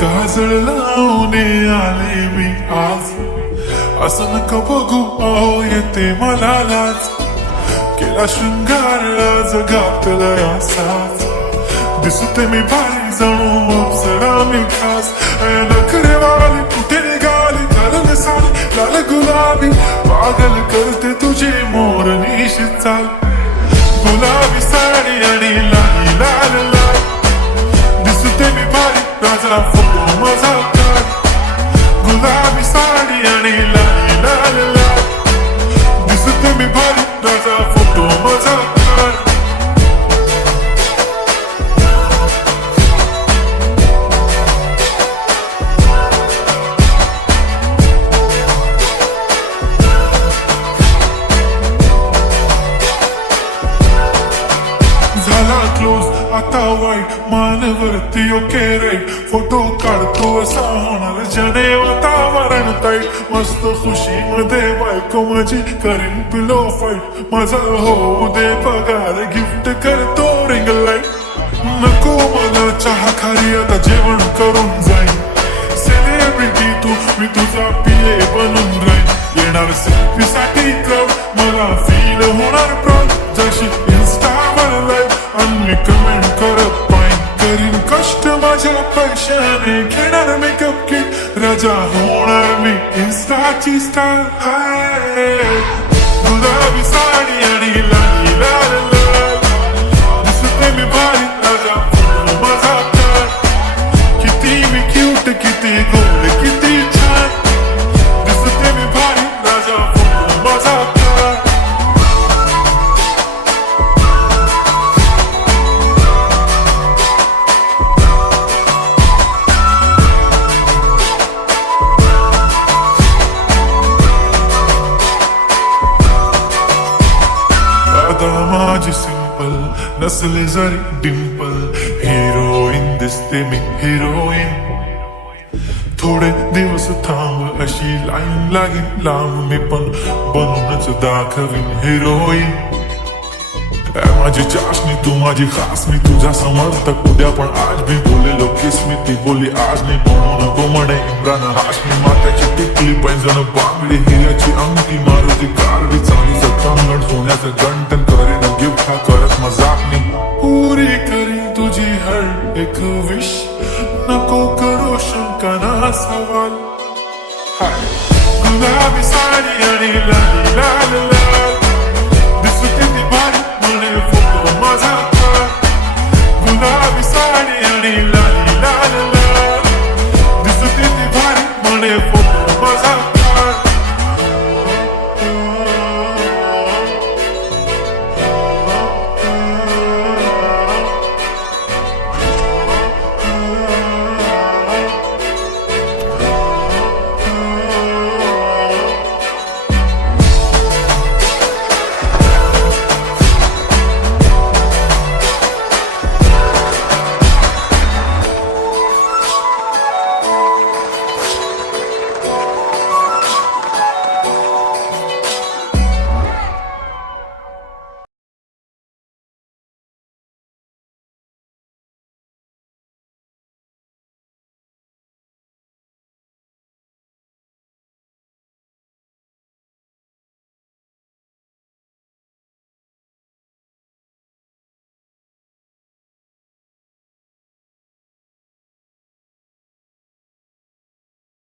काजळ लावून आले मी आज, असं नका बघू अहो येते मला लाज. केला शृंगार आज घातला असाच, दिसते मी भारी जणू अप्सरा मी खास. नखरे वाली कुठे निघाली घालून साडी लाल गुलाबी, पागल करते तुझी मोरनीशी चाल. गुलाबी साडी आणि लाली लाल लाल, दिसते मी भारी राजा फोटो माझा काढ. गुलाबी साडी आणि लाली लाल लाल, दिसते मी भारी राजा फोटो माझा काढ. झाला क्लोज आता वाईट मानवरती ओके राईट, फोटो काढतो असा होणार जने वातावरण ताईट. मस्त खुशी मध्ये बायको माझी करीन पिलो फाईट, माझा होऊ दे पगार गिफ्ट करतो रिंग लाईट. नको मला चहा खारी आता जेवण करून जाईन, सेलिब्रिटी तू मी तुझा पिले बनून राहीन. येणार सेल्फी साठी क्लब मला फील होणार प्राऊड, जशी इन्स्टावर लाईव्ह आणि कमेंट करत पाहिन. करीन कष्ट माझ्या पैशाने घेणार मेकअप किट, राजा होणार मी इन्स्टाची स्टार. गुलाबी साडी आणि लाली लाल लाल, दिसते मी भारी राजा फोटो माझा काढ. किती मी क्यूट किती गोड किती छान, दिसते मी भारी राजा फोटो माझा काढ. माझी सिंपल नसले जरी डिंपल, हिरोईन दिसते मी हिरोईन. थोडे दिवस थांब अशी लाईन लागेल लांब, मी पण बनूनच दाखवीन हिरोईन. माझी चाशनी तू माझी खास, मी तुझा समर्थक उद्या पण आज भी बोलेलो किस मी. ती बोली आज नाही बनू नको म्हणे इम्रान हाशमी. माथ्याची टिकली पैंजण बांगडी हिऱ्याची अंगठी, मारुती कारवी चांदीचं कंगण सोन्याचं गंटन. करीन गिफ्ट हा करत मजाक नाही, पुरी करीन तुझी हर एक विश. नको करू शंका ना सवाल. गुलाबी साडी आणि लाली लाल लाल, दिसते ती भारी म्हणे फोटो माझा काढ. गुलाबी साडी आणि लाल